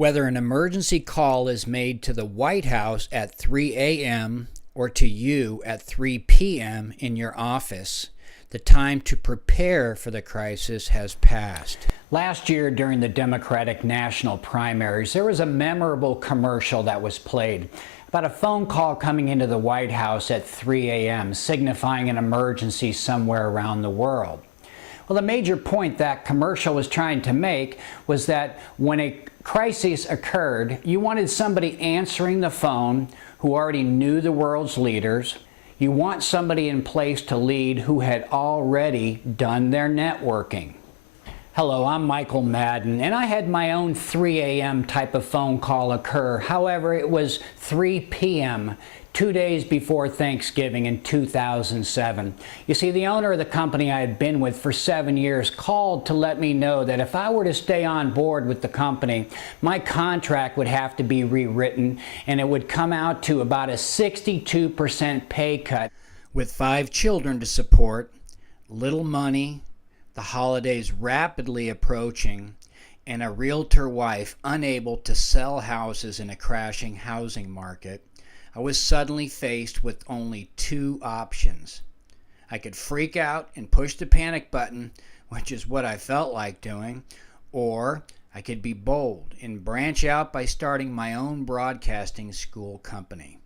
Whether an emergency call is made to the White House at 3 a.m. or to you at 3 p.m. in your office, the time to prepare for the crisis has passed. Last year, during the Democratic national primaries, there was a memorable commercial that was played about a phone call coming into the White House at 3 a.m., signifying an emergency somewhere around the world. Well, the major point that commercial was trying to make was that when a crisis occurred, you wanted somebody answering the phone who already knew the world's leaders. You want somebody in place to lead who had already done their networking. Hello, I'm Michael Madden, and I had my own 3 a.m. type of phone call occur. However, it was 3 p.m., 2 days before Thanksgiving in 2007. You see, the owner of the company I had been with for 7 years called to let me know that if I were to stay on board with the company, my contract would have to be rewritten, and it would come out to about a 62% pay cut. With 5 children to support, little money, the holidays rapidly approaching, and a realtor wife unable to sell houses in a crashing housing market, I was suddenly faced with only 2 options. I could freak out and push the panic button, which is what I felt like doing, or I could be bold and branch out by starting my own broadcasting school company.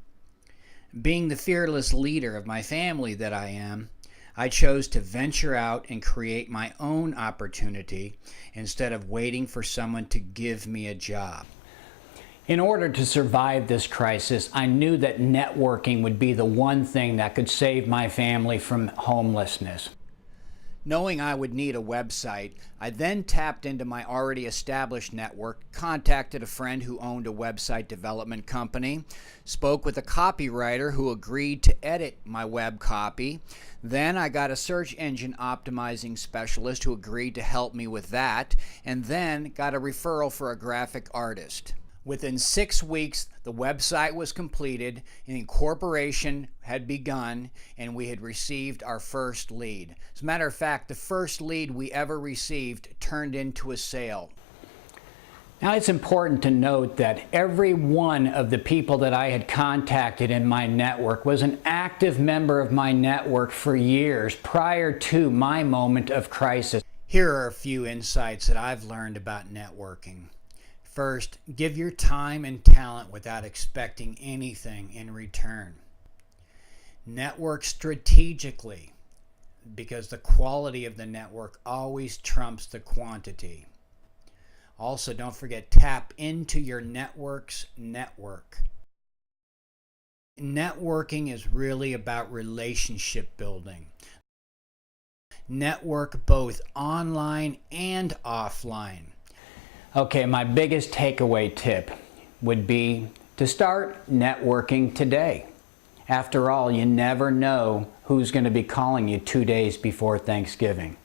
Being the fearless leader of my family that I am, I chose to venture out and create my own opportunity instead of waiting for someone to give me a job. In order to survive this crisis, I knew that networking would be the one thing that could save my family from homelessness. Knowing I would need a website, I then tapped into my already established network, contacted a friend who owned a website development company, spoke with a copywriter who agreed to edit my web copy. Then I got a search engine optimizing specialist who agreed to help me with that, and then got a referral for a graphic artist. Within 6 weeks, the website was completed, and incorporation had begun, and we had received our first lead. As a matter of fact, the first lead we ever received turned into a sale. Now, it's important to note that every one of the people that I had contacted in my network was an active member of my network for years prior to my moment of crisis. Here are a few insights that I've learned about networking. First, give your time and talent without expecting anything in return. Network strategically, because the quality of the network always trumps the quantity. Also, don't forget, tap into your network's network. Networking is really about relationship building. Network both online and offline. Okay, my biggest takeaway tip would be to start networking today. After all, you never know who's going to be calling you 2 days before Thanksgiving.